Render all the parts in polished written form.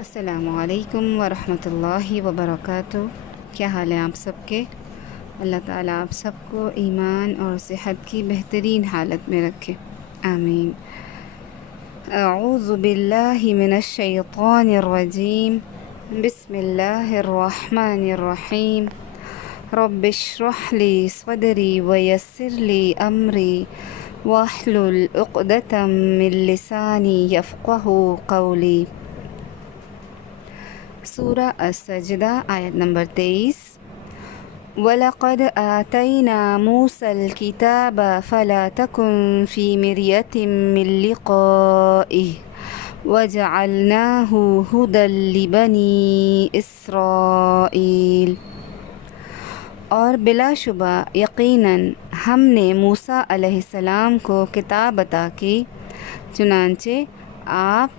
السلام علیکم ورحمۃ اللہ وبرکاتہ۔ کیا حال ہے آپ سب کے؟ اللہ تعالیٰ آپ سب کو ایمان اور صحت کی بہترین حالت میں رکھے، آمین۔ اعوذ باللہ من الشیطان الرجیم، بسم اللہ الرحمن الرحیم۔ رب اشرح لی صدری ویسر لی امری واحلل عقدۃ من لسانی یفقہوا قولی۔ سورہ السجدہ آیت نمبر 23۔ وَلَقَدْ آتَيْنَا مُوسَى الْكِتَابَ فَلَا تَكُنْ فِي مِرْيَةٍ مِّن لِقَائِهِ وَجَعَلْنَاهُ هُدًى لِبَنِي إِسْرَائِيلَ۔ اور بلا شبہ یقیناً ہم نے موسیٰ علیہ السلام کو کتاب عطا کی، چنانچہ آپ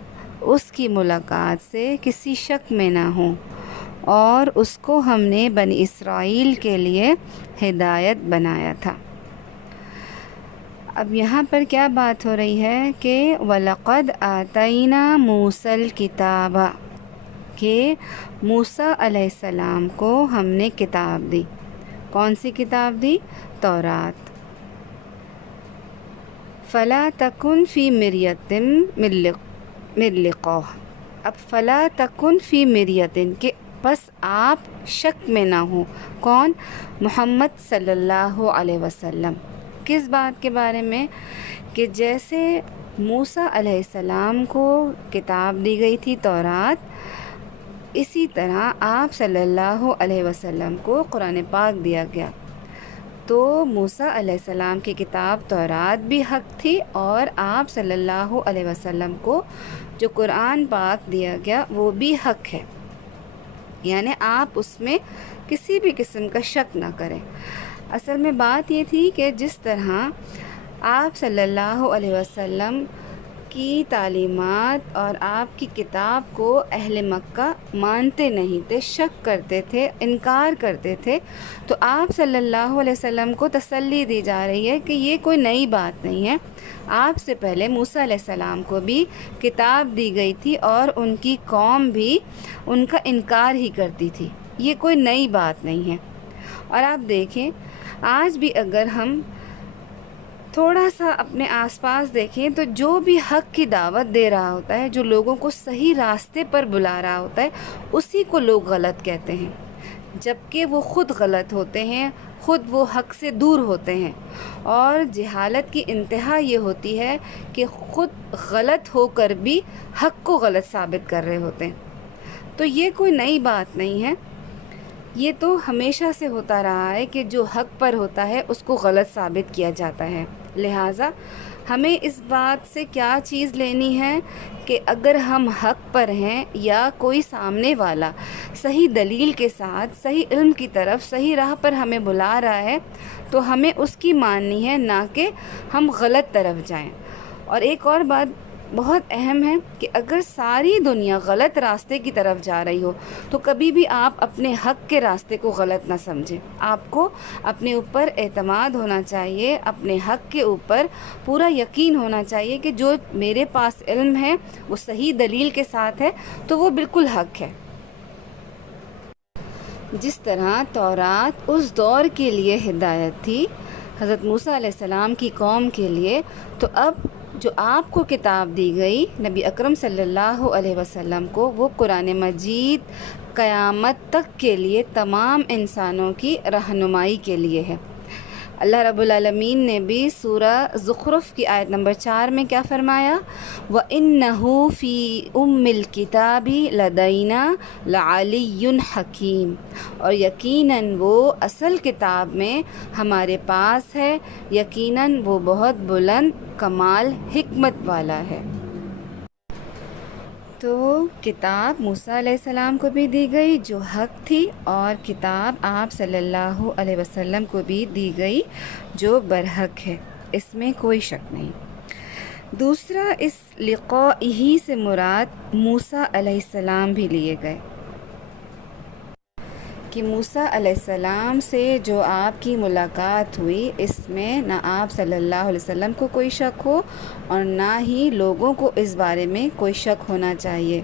اس کی ملاقات سے کسی شک میں نہ ہوں، اور اس کو ہم نے بنی اسرائیل کے لیے ہدایت بنایا تھا۔ اب یہاں پر کیا بات ہو رہی ہے کہ وَلَقَدْ آتَيْنَا مُوسَى الْكِتَابَ، کہ موسیٰ علیہ السلام کو ہم نے کتاب دی۔ کون سی کتاب دی؟ تورات۔ فَلَا تَكُنْ فِي مِرْيَةٍ مِّن لِقَائِهِ، اب فَلَا تَكُنْ فِي مِرْيَةٍ کہ بس آپ شک میں نہ ہوں۔ کون؟ محمد صلی اللہ علیہ وسلم۔ کس بات کے بارے میں؟ کہ جیسے موسیٰ علیہ السلام کو کتاب دی گئی تھی تورات، اسی طرح آپ صلی اللہ علیہ وسلم کو قرآن پاک دیا گیا۔ تو موسیٰ علیہ السلام کی کتاب تورات بھی حق تھی، اور آپ صلی اللہ علیہ وسلم کو جو قرآن پاک دیا گیا وہ بھی حق ہے، یعنی آپ اس میں کسی بھی قسم کا شک نہ کریں۔ اصل میں بات یہ تھی کہ جس طرح آپ صلی اللہ علیہ وسلم کی تعلیمات اور آپ کی کتاب کو اہل مکہ مانتے نہیں تھے، شک کرتے تھے، انکار کرتے تھے، تو آپ صلی اللہ علیہ وسلم کو تسلی دی جا رہی ہے کہ یہ کوئی نئی بات نہیں ہے۔ آپ سے پہلے موسیٰ علیہ السلام کو بھی کتاب دی گئی تھی، اور ان کی قوم بھی ان کا انکار ہی کرتی تھی، یہ کوئی نئی بات نہیں ہے۔ اور آپ دیکھیں آج بھی اگر ہم تھوڑا سا اپنے آس پاس دیکھیں تو جو بھی حق کی دعوت دے رہا ہوتا ہے، جو لوگوں کو صحیح راستے پر بلا رہا ہوتا ہے، اسی کو لوگ غلط کہتے ہیں، جبکہ وہ خود غلط ہوتے ہیں، خود وہ حق سے دور ہوتے ہیں۔ اور جہالت کی انتہا یہ ہوتی ہے کہ خود غلط ہو کر بھی حق کو غلط ثابت کر رہے ہوتے ہیں۔ تو یہ کوئی نئی بات نہیں ہے، یہ تو ہمیشہ سے ہوتا رہا ہے کہ جو حق پر ہوتا ہے اس کو غلط ثابت کیا جاتا ہے۔ لہٰذا ہمیں اس بات سے کیا چیز لینی ہے کہ اگر ہم حق پر ہیں یا کوئی سامنے والا صحیح دلیل کے ساتھ صحیح علم کی طرف صحیح راہ پر ہمیں بلا رہا ہے تو ہمیں اس کی ماننی ہے، نہ کہ ہم غلط طرف جائیں۔ اور ایک اور بات بہت اہم ہے کہ اگر ساری دنیا غلط راستے کی طرف جا رہی ہو تو کبھی بھی آپ اپنے حق کے راستے کو غلط نہ سمجھیں۔ آپ کو اپنے اوپر اعتماد ہونا چاہیے، اپنے حق کے اوپر پورا یقین ہونا چاہیے کہ جو میرے پاس علم ہے وہ صحیح دلیل کے ساتھ ہے تو وہ بالکل حق ہے۔ جس طرح تورات اس دور کے لیے ہدایت تھی، حضرت موسیٰ علیہ السلام کی قوم کے لیے، تو اب جو آپ کو کتاب دی گئی نبی اکرم صلی اللہ علیہ وسلم کو، وہ قرآن مجید قیامت تک کے لیے تمام انسانوں کی رہنمائی کے لیے ہے۔ اللہ رب العالمین نے بھی سورہ زخرف کی آیت نمبر 4 میں کیا فرمایا؟ وَإِنَّهُ فِي أُمِّ الْكِتَابِ لَدَيْنَا لَعَلِيٌّ حَكِيمٌ، اور یقیناً وہ اصل کتاب میں ہمارے پاس ہے، یقیناً وہ بہت بلند کمال حکمت والا ہے۔ تو کتاب موسیٰ علیہ السلام کو بھی دی گئی جو حق تھی، اور کتاب آپ صلی اللہ علیہ وسلم کو بھی دی گئی جو برحق ہے، اس میں کوئی شک نہیں۔ دوسرا، اس لقائہ سے مراد موسیٰ علیہ السلام بھی لیے گئے، کہ موسیٰ علیہ السلام سے جو آپ کی ملاقات ہوئی، اس میں نہ آپ صلی اللہ علیہ وسلم کو کوئی شک ہو، اور نہ ہی لوگوں کو اس بارے میں کوئی شک ہونا چاہیے۔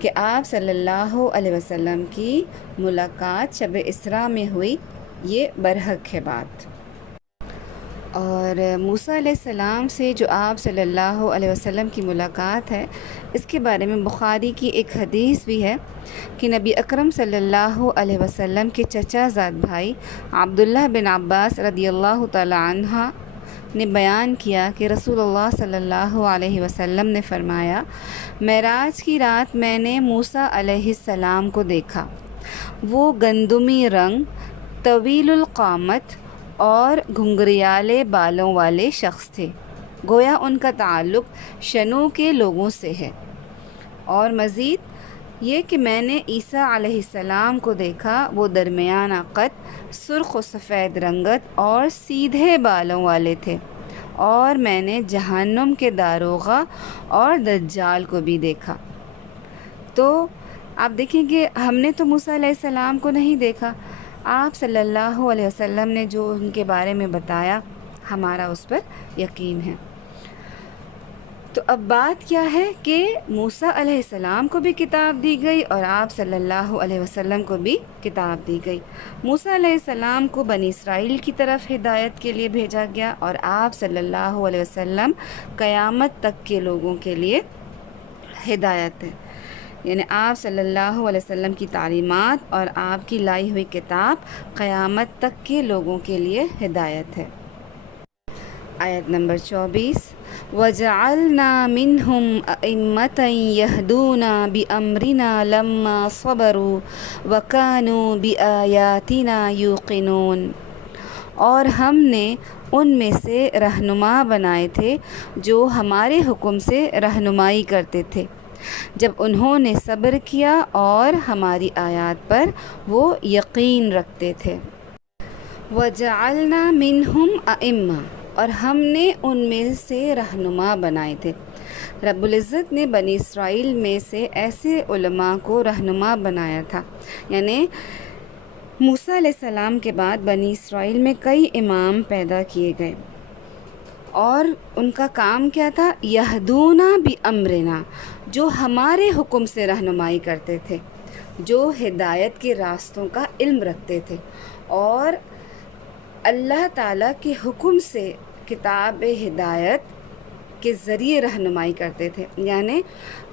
کہ آپ صلی اللہ علیہ وسلم کی ملاقات شب اسراء میں ہوئی، یہ برحق ہے بات۔ اور موسیٰ علیہ السلام سے جو آپ صلی اللہ علیہ وسلم کی ملاقات ہے، اس کے بارے میں بخاری کی ایک حدیث بھی ہے کہ نبی اکرم صلی اللہ علیہ وسلم کے چچا زاد بھائی عبداللہ بن عباس رضی اللہ تعالی عنہ نے بیان کیا کہ رسول اللہ صلی اللہ علیہ وسلم نے فرمایا، معراج کی رات میں نے موسیٰ علیہ السلام کو دیکھا۔ وہ گندمی رنگ، طویل القامت اور گھنگریالے بالوں والے شخص تھے، گویا ان کا تعلق شنو کے لوگوں سے ہے۔ اور مزید یہ کہ میں نے عیسیٰ علیہ السلام کو دیکھا، وہ درمیانہ قد، سرخ و سفید رنگت اور سیدھے بالوں والے تھے۔ اور میں نے جہنم کے داروغہ اور دجال کو بھی دیکھا۔ تو آپ دیکھیں کہ ہم نے تو موسیٰ علیہ السلام کو نہیں دیکھا، آپ صلی اللہ علیہ وسلم نے جو ان کے بارے میں بتایا، ہمارا اس پر یقین ہے۔ تو اب بات کیا ہے کہ موسیٰ علیہ السلام کو بھی کتاب دی گئی اور آپ صلی اللہ علیہ وسلم کو بھی کتاب دی گئی۔ موسیٰ علیہ السلام کو بنی اسرائیل کی طرف ہدایت کے لیے بھیجا گیا، اور آپ صلی اللہ علیہ وسلم قیامت تک کے لوگوں کے لیے ہدایت ہے، یعنی آپ صلی اللہ علیہ وسلم کی تعلیمات اور آپ کی لائی ہوئی کتاب قیامت تک کے لوگوں کے لیے ہدایت ہے۔ آیت نمبر 24، وَجَعَلْنَا مِنْهُمْ أَئِمَّةً يَهْدُونَ بِأَمْرِنَا لَمَّا صَبَرُوا وَكَانُوا بِآيَاتِنَا يُوقِنُونَ، اور ہم نے ان میں سے رہنما بنائے تھے جو ہمارے حکم سے رہنمائی کرتے تھے، جب انہوں نے صبر کیا اور ہماری آیات پر وہ یقین رکھتے تھے۔ وَجَعَلْنَا مِنْهُمْ أَئِمَّةً، اور ہم نے ان میں سے رہنما بنائے تھے۔ رب العزت نے بنی اسرائیل میں سے ایسے علماء کو رہنما بنایا تھا، یعنی موسیٰ علیہ السلام کے بعد بنی اسرائیل میں کئی امام پیدا کیے گئے، اور ان کا کام کیا تھا؟ یہدونا بامرنا، جو ہمارے حکم سے رہنمائی کرتے تھے، جو ہدایت کے راستوں کا علم رکھتے تھے، اور اللہ تعالیٰ کے حکم سے کتاب ہدایت کے ذریعے رہنمائی کرتے تھے۔ یعنی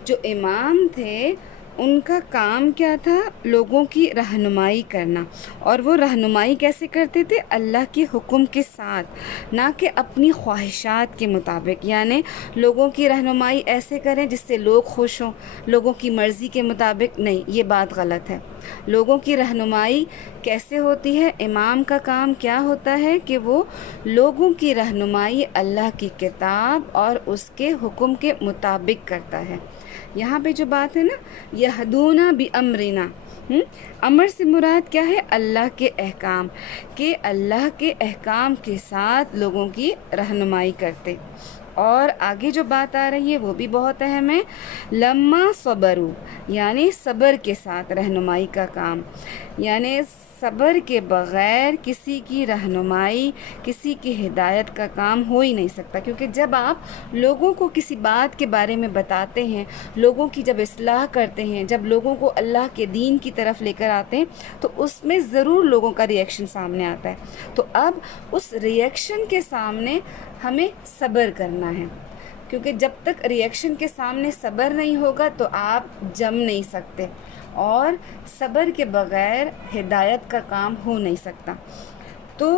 جو امام تھے ان کا کام کیا تھا؟ لوگوں کی رہنمائی کرنا، اور وہ رہنمائی کیسے کرتے تھے؟ اللہ کے حکم کے ساتھ، نہ کہ اپنی خواہشات کے مطابق، یعنی لوگوں کی رہنمائی ایسے کریں جس سے لوگ خوش ہوں، لوگوں کی مرضی کے مطابق نہیں، یہ بات غلط ہے۔ لوگوں کی رہنمائی کیسے ہوتی ہے؟ امام کا کام کیا ہوتا ہے کہ وہ لوگوں کی رہنمائی اللہ کی کتاب اور اس کے حکم کے مطابق کرتا ہے۔ یہاں پہ جو بات ہے نا، یہدونا بامرنا، امر سے مراد کیا ہے؟ اللہ کے احکام، کہ اللہ کے احکام کے ساتھ لوگوں کی رہنمائی کرتے۔ اور آگے جو بات آ رہی ہے وہ بھی بہت اہم ہے، لما صبروا، یعنی صبر کے ساتھ رہنمائی کا کام، یعنی صبر کے بغیر کسی کی رہنمائی، کسی کی ہدایت کا کام ہو ہی نہیں سکتا، کیونکہ جب آپ لوگوں کو کسی بات کے بارے میں بتاتے ہیں، لوگوں کی جب اصلاح کرتے ہیں، جب لوگوں کو اللہ کے دین کی طرف لے کر آتے ہیں، تو اس میں ضرور لوگوں کا ری ایکشن سامنے آتا ہے۔ تو اب اس ری ایکشن کے سامنے ہمیں صبر کرنا ہے، کیونکہ جب تک ری ایکشن کے سامنے صبر نہیں ہوگا تو آپ جم نہیں سکتے، اور صبر کے بغیر ہدایت کا کام ہو نہیں سکتا۔ تو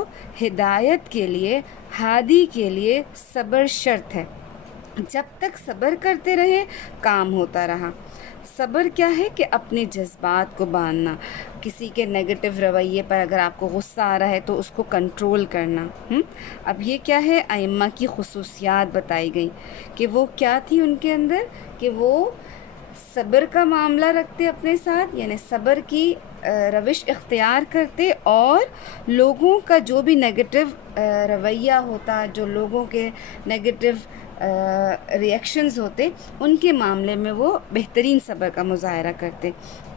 ہدایت کے لیے، ہادی کے لیے صبر شرط ہے۔ جب تک صبر کرتے رہے کام ہوتا رہا۔ صبر کیا ہے؟ کہ اپنے جذبات کو باندھنا، کسی کے نیگیٹو رویے پر اگر آپ کو غصہ آ رہا ہے تو اس کو کنٹرول کرنا۔ اب یہ کیا ہے؟ ائمہ کی خصوصیات بتائی گئی کہ وہ کیا تھی ان کے اندر، کہ وہ صبر کا معاملہ رکھتے اپنے ساتھ، یعنی صبر کی روش اختیار کرتے، اور لوگوں کا جو بھی نیگیٹو رویہ ہوتا، جو لوگوں کے نیگیٹو ریئیکشنز ہوتے، ان کے معاملے میں وہ بہترین صبر کا مظاہرہ کرتے۔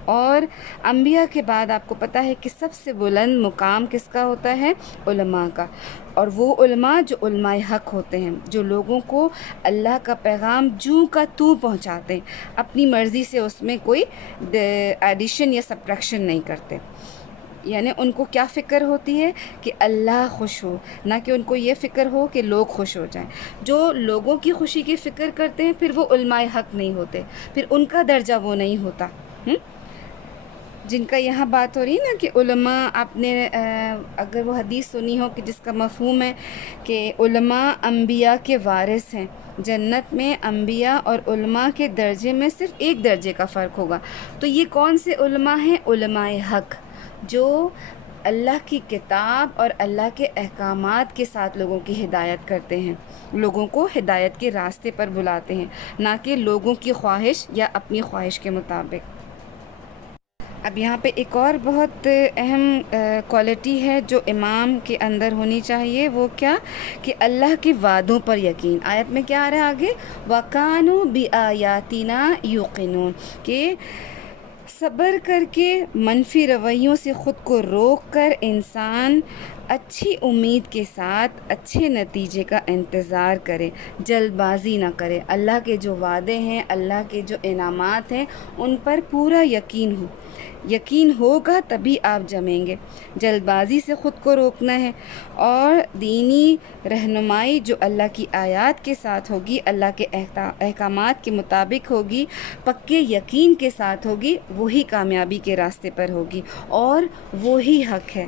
اور انبیاء کے بعد آپ کو پتہ ہے کہ سب سے بلند مقام کس کا ہوتا ہے؟ علماء کا، اور وہ علماء جو علماء حق ہوتے ہیں، جو لوگوں کو اللہ کا پیغام جوں کا توں پہنچاتے ہیں، اپنی مرضی سے اس میں کوئی ایڈیشن یا سبٹریکشن نہیں کرتے۔ یعنی ان کو کیا فکر ہوتی ہے کہ اللہ خوش ہو، نہ کہ ان کو یہ فکر ہو کہ لوگ خوش ہو جائیں۔ جو لوگوں کی خوشی کی فکر کرتے ہیں پھر وہ علماء حق نہیں ہوتے، پھر ان کا درجہ وہ نہیں ہوتا۔ جن کا یہاں بات ہو رہی ہے نا کہ علماء، آپ نے اگر وہ حدیث سنی ہو کہ جس کا مفہوم ہے کہ علماء انبیاء کے وارث ہیں، جنت میں انبیاء اور علماء کے درجے میں صرف ایک درجے کا فرق ہوگا، تو یہ کون سے علماء ہیں؟ علماء حق، جو اللہ کی کتاب اور اللہ کے احکامات کے ساتھ لوگوں کی ہدایت کرتے ہیں، لوگوں کو ہدایت کے راستے پر بلاتے ہیں، نہ کہ لوگوں کی خواہش یا اپنی خواہش کے مطابق۔ اب یہاں پہ ایک اور بہت اہم کوالٹی ہے جو امام کے اندر ہونی چاہیے، وہ کیا؟ کہ اللہ کے وعدوں پر یقین۔ آیت میں کیا آ رہا ہے آگے؟ وَكَانُوا بِآيَاتِنَا يُوقِنُونَ، کہ صبر کر کے منفی رویوں سے خود کو روک کر انسان اچھی امید کے ساتھ اچھے نتیجے کا انتظار کرے، جلد بازی نہ کرے، اللہ کے جو وعدے ہیں، اللہ کے جو انعامات ہیں، ان پر پورا یقین ہو، یقین ہوگا تبھی آپ جمیں گے۔ جلد بازی سے خود کو روکنا ہے، اور دینی رہنمائی جو اللہ کی آیات کے ساتھ ہوگی، اللہ کے احکامات کے مطابق ہوگی، پکے یقین کے ساتھ ہوگی، وہی کامیابی کے راستے پر ہوگی، اور وہی حق ہے۔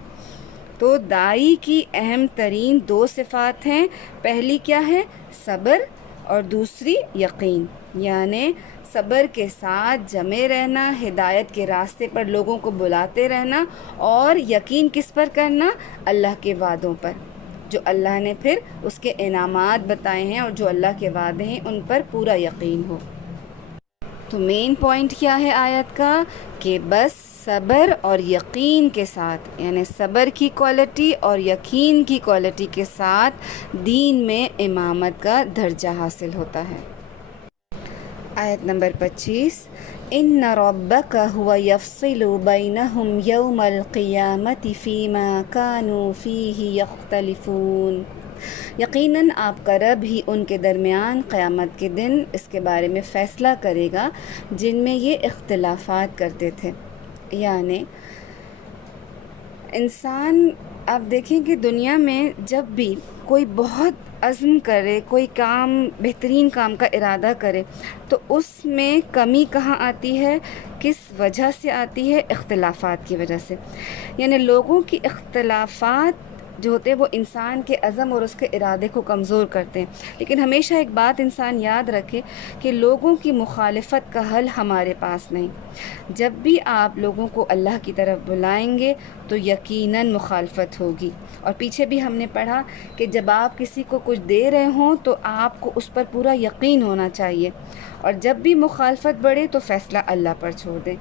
تو داعی کی اہم ترین دو صفات ہیں، پہلی کیا ہے؟ صبر، اور دوسری یقین۔ یعنی صبر کے ساتھ جمے رہنا، ہدایت کے راستے پر لوگوں کو بلاتے رہنا، اور یقین کس پر کرنا؟ اللہ کے وعدوں پر، جو اللہ نے پھر اس کے انعامات بتائے ہیں، اور جو اللہ کے وعدے ہیں ان پر پورا یقین ہو۔ تو مین پوائنٹ کیا ہے آیت کا؟ کہ بس صبر اور یقین کے ساتھ، یعنی صبر کی کوالٹی اور یقین کی کوالٹی کے ساتھ دین میں امامت کا درجہ حاصل ہوتا ہے۔ آیت نمبر 25، ان ربک هو یفصل بینہم یوم القیامت فیما کانوا فیہ یختلفون، یقیناً آپ کا رب ہی ان کے درمیان قیامت کے دن اس کے بارے میں فیصلہ کرے گا جن میں یہ اختلافات کرتے تھے۔ یعنی انسان، آپ دیکھیں کہ دنیا میں جب بھی کوئی بہت عزم کرے، کوئی کام، بہترین کام کا ارادہ کرے، تو اس میں کمی کہاں آتی ہے؟ کس وجہ سے آتی ہے؟ اختلافات کی وجہ سے۔ یعنی لوگوں کی اختلافات جو ہوتے ہیں وہ انسان کے عزم اور اس کے ارادے کو کمزور کرتے ہیں۔ لیکن ہمیشہ ایک بات انسان یاد رکھے کہ لوگوں کی مخالفت کا حل ہمارے پاس نہیں۔ جب بھی آپ لوگوں کو اللہ کی طرف بلائیں گے تو یقیناً مخالفت ہوگی، اور پیچھے بھی ہم نے پڑھا کہ جب آپ کسی کو کچھ دے رہے ہوں تو آپ کو اس پر پورا یقین ہونا چاہیے، اور جب بھی مخالفت بڑھے تو فیصلہ اللہ پر چھوڑ دیں۔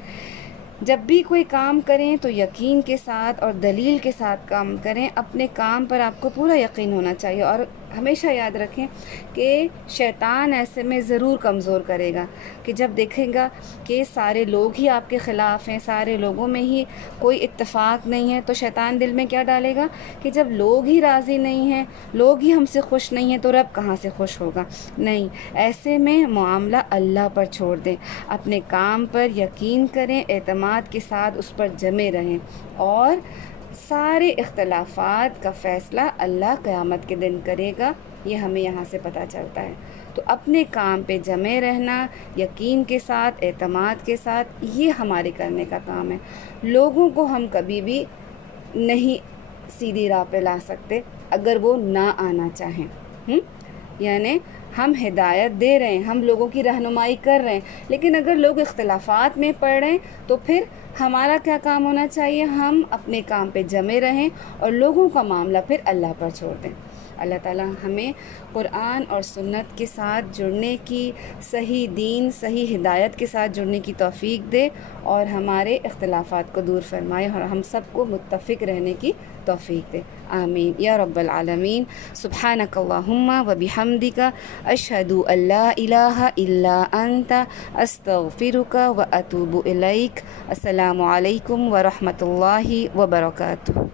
جب بھی کوئی کام کریں تو یقین کے ساتھ اور دلیل کے ساتھ کام کریں، اپنے کام پر آپ کو پورا یقین ہونا چاہیے۔ اور ہمیشہ یاد رکھیں کہ شیطان ایسے میں ضرور کمزور کرے گا کہ جب دیکھیں گا کہ سارے لوگ ہی آپ کے خلاف ہیں، سارے لوگوں میں ہی کوئی اتفاق نہیں ہے، تو شیطان دل میں کیا ڈالے گا کہ جب لوگ ہی راضی نہیں ہیں، لوگ ہی ہم سے خوش نہیں ہیں، تو رب کہاں سے خوش ہوگا؟ نہیں، ایسے میں معاملہ اللہ پر چھوڑ دیں، اپنے کام پر یقین کریں، اعتماد کے ساتھ اس پر جمے رہیں، اور سارے اختلافات کا فیصلہ اللہ قیامت کے دن کرے گا۔ یہ ہمیں یہاں سے پتہ چلتا ہے۔ تو اپنے کام پہ جمے رہنا، یقین کے ساتھ، اعتماد کے ساتھ، یہ ہمارے کرنے کا کام ہے۔ لوگوں کو ہم کبھی بھی نہیں سیدھی راہ پہ لا سکتے اگر وہ نہ آنا چاہیں۔ یعنی ہم ہدایت دے رہے ہیں، ہم لوگوں کی رہنمائی کر رہے ہیں، لیکن اگر لوگ اختلافات میں پڑ رہے ہیں تو پھر ہمارا کیا کام ہونا چاہیے؟ ہم اپنے کام پہ جمے رہیں اور لوگوں کا معاملہ پھر اللہ پر چھوڑ دیں۔ اللہ تعالیٰ ہمیں قرآن اور سنت کے ساتھ جڑنے کی، صحیح دین صحیح ہدایت کے ساتھ جڑنے کی توفیق دے، اور ہمارے اختلافات کو دور فرمائے اور ہم سب کو متفق رہنے کی توفیق دے، آمین یا رب العالمین۔ سبحانک اللہم و بحمدک، اشہد ان لا الہ الا انت، استغفرک و اتوب الیک۔ السلام علیکم ورحمۃ اللہ وبرکاتہ۔